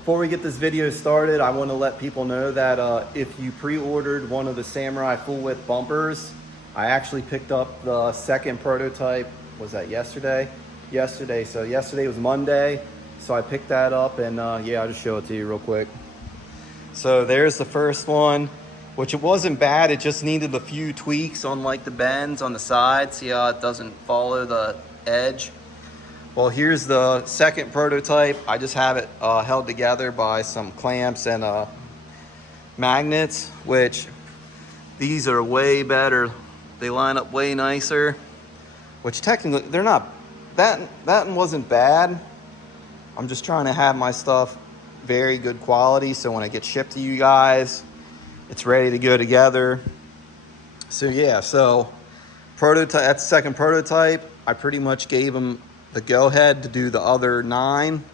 Before we get this video started, I want to let people know that if you pre-ordered one of the Samurai full width bumpers, I actually picked up the second prototype. Was that yesterday? Yesterday. So yesterday was Monday. So I picked that up and yeah, I'll just show it to you real quick. So there's the first one, which it wasn't bad. It just needed a few tweaks on like the bends on the side. See how it doesn't follow the edge? Well, here's the second prototype. I just have it held together by some clamps and magnets, which these are way better. They line up way nicer, which technically they're not, that one wasn't bad. I'm just trying to have my stuff very good quality, so when it gets shipped to you guys, it's ready to go together. So yeah, so prototype, that's the second prototype. I pretty much gave them the go-ahead to do the other 9.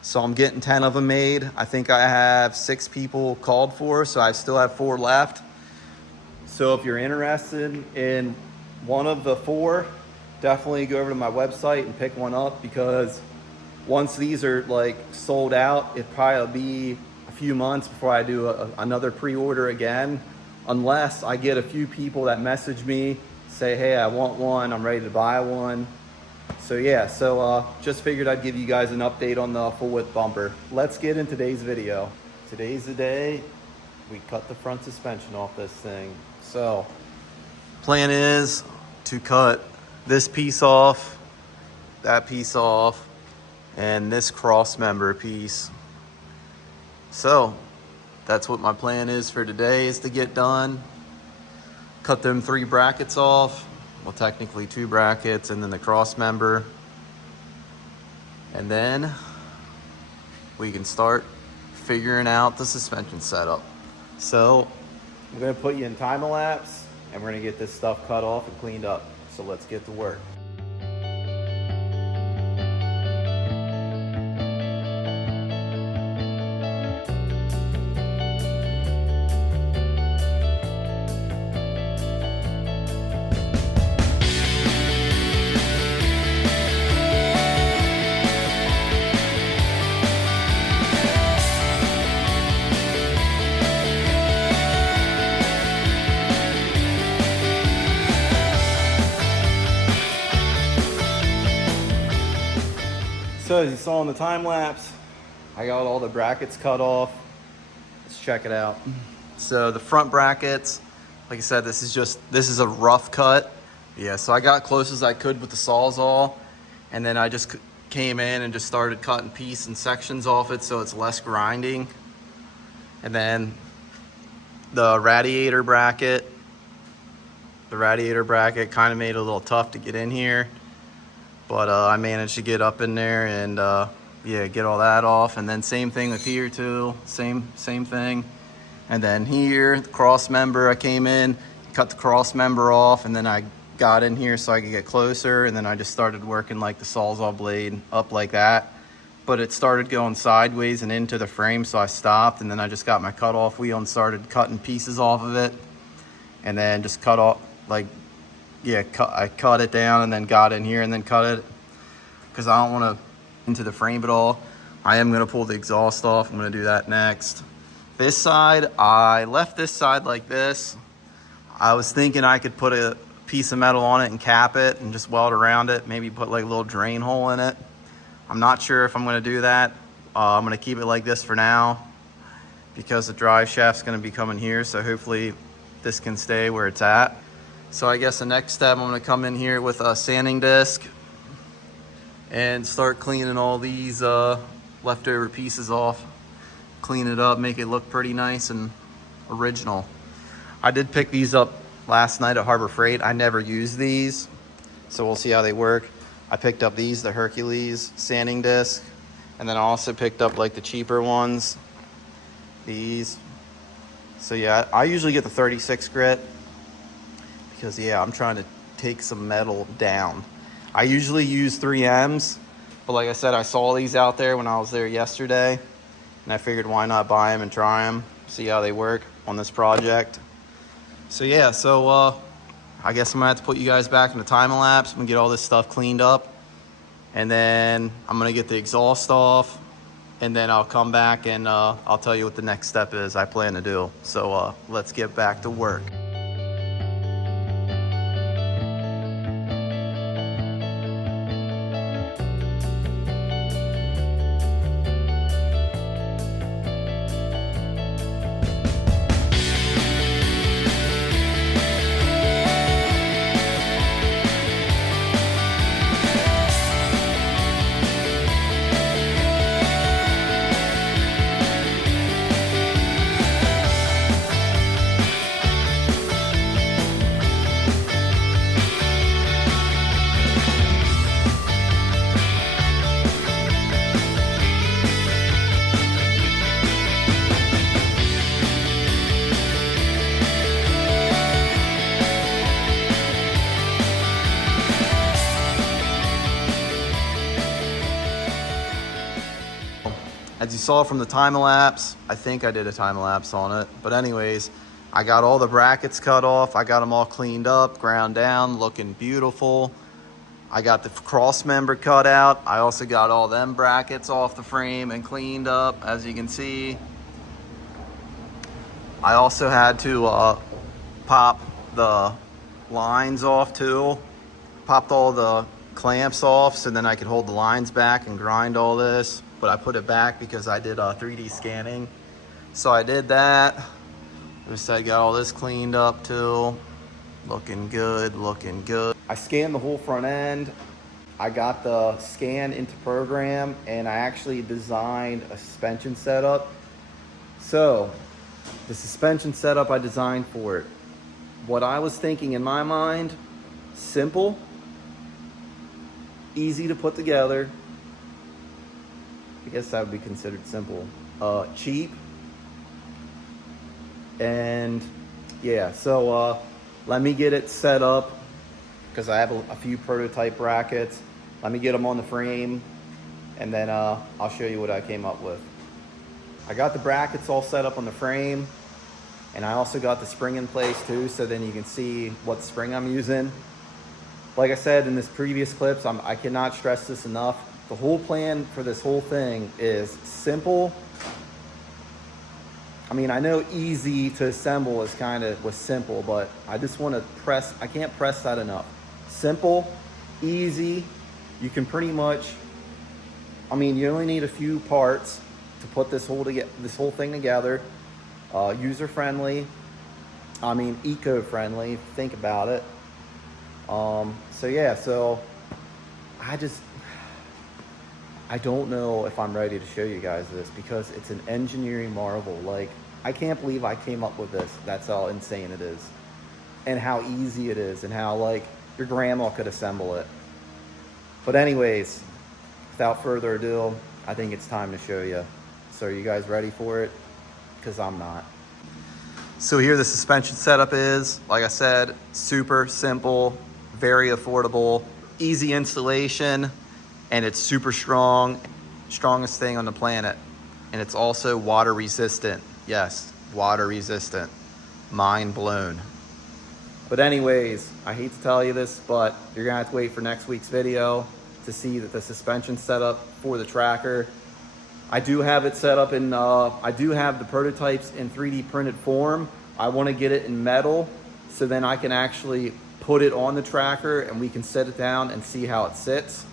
So I'm getting 10 of them made. I think I have 6 people called for, so I still have 4 left. So if you're interested in one of the 4, definitely go over to my website and pick one up, because once these are like sold out, it probably will be a few months before I do another pre-order again, unless I get a few people that message me, say, hey, I want one, I'm ready to buy one. So yeah, so just figured I'd give you guys an update on the full width bumper. Let's get in today's video. Today's the day we cut the front suspension off this thing. So plan is to cut this piece off, that piece off, and this cross member piece. So that's what my plan is for today, is to get done. Cut them 3 brackets off. Well, technically 2 brackets and then the cross member. And then we can start figuring out the suspension setup. So I'm gonna put you in time lapse and we're gonna get this stuff cut off and cleaned up. So let's get to work. So as you saw in the time lapse, I got all the brackets cut off. Let's check it out. So the front brackets, like I said, this is a rough cut. Yeah, so I got close as I could with the Sawzall, and then I just came in and just started cutting pieces and sections off it so it's less grinding. And then the radiator bracket kind of made it a little tough to get in here. But I managed to get up in there and yeah, get all that off. And then same thing with here too, same thing. And then here, the cross member, I came in, cut the cross member off, and then I got in here so I could get closer. And then I just started working like the Sawzall blade up like that. But it started going sideways and into the frame, so I stopped. And then I just got my cutoff wheel and started cutting pieces off of it. And then just cut off, like, yeah, I cut it down and then got in here and then cut it, because I don't want to into the frame at all. I am going to pull the exhaust off. I'm going to do that next. This side, I left this side like this. I was thinking I could put a piece of metal on it and cap it and just weld around it, maybe put like a little drain hole in it. I'm not sure if I'm going to do that. I'm going to keep it like this for now, because the drive shaft's going to be coming here, so hopefully this can stay where it's at. So I guess the next step, I'm gonna come in here with a sanding disc and start cleaning all these leftover pieces off. Clean it up, make it look pretty nice and original. I did pick these up last night at Harbor Freight. I never used these, so we'll see how they work. I picked up these, the Hercules sanding disc, and then I also picked up like the cheaper ones, these. So yeah, I usually get the 36 grit, because yeah, I'm trying to take some metal down. I usually use 3Ms, but like I said, I saw these out there when I was there yesterday, and I figured why not buy them and try them, see how they work on this project. So yeah, so I guess I'm gonna have to put you guys back in the time lapse. I'm gonna get all this stuff cleaned up, and then I'm gonna get the exhaust off, and then I'll come back and I'll tell you what the next step is I plan to do. So let's get back to work. As you saw from the time lapse, I think I did a time lapse on it. But anyways, I got all the brackets cut off. I got them all cleaned up, ground down, looking beautiful. I got the cross member cut out. I also got all them brackets off the frame and cleaned up, as you can see. I also had to pop the lines off too. Popped all the clamps off so then I could hold the lines back and grind all this. But I put it back because I did 3D scanning. So I did that. I got all this cleaned up too. Looking good, looking good. I scanned the whole front end. I got the scan into program and I actually designed a suspension setup. So the suspension setup I designed for it. What I was thinking in my mind, simple, easy to put together. I guess that would be considered simple. Cheap. And yeah, so let me get it set up because I have a few prototype brackets. Let me get them on the frame and then I'll show you what I came up with. I got the brackets all set up on the frame and I also got the spring in place too, so then you can see what spring I'm using. Like I said in this previous clips, I cannot stress this enough. The whole plan for this whole thing is simple. I mean, I know easy to assemble was simple, but I just want to press, I can't press that enough. Simple, easy. You can pretty much, I mean, you only need a few parts to put this whole thing together. User friendly. I mean, eco friendly. Think about it. So yeah, so I don't know if I'm ready to show you guys this because it's an engineering marvel. Like, I can't believe I came up with this. That's how insane it is. And how easy it is and how, like, your grandma could assemble it. But anyways, without further ado, I think it's time to show you. So are you guys ready for it? Because I'm not. So here the suspension setup is. Like I said, super simple, very affordable, easy installation. And it's super strong, strongest thing on the planet. And it's also water resistant. Yes, water resistant. Mind blown. But anyways, I hate to tell you this, but you're gonna have to wait for next week's video to see that the suspension setup for the tracker. I do have it set up in, I do have the prototypes in 3D printed form. I wanna get it in metal so then I can actually put it on the tracker and we can set it down and see how it sits.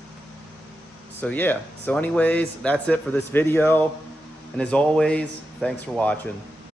So yeah, so anyways, that's it for this video. And as always, thanks for watching.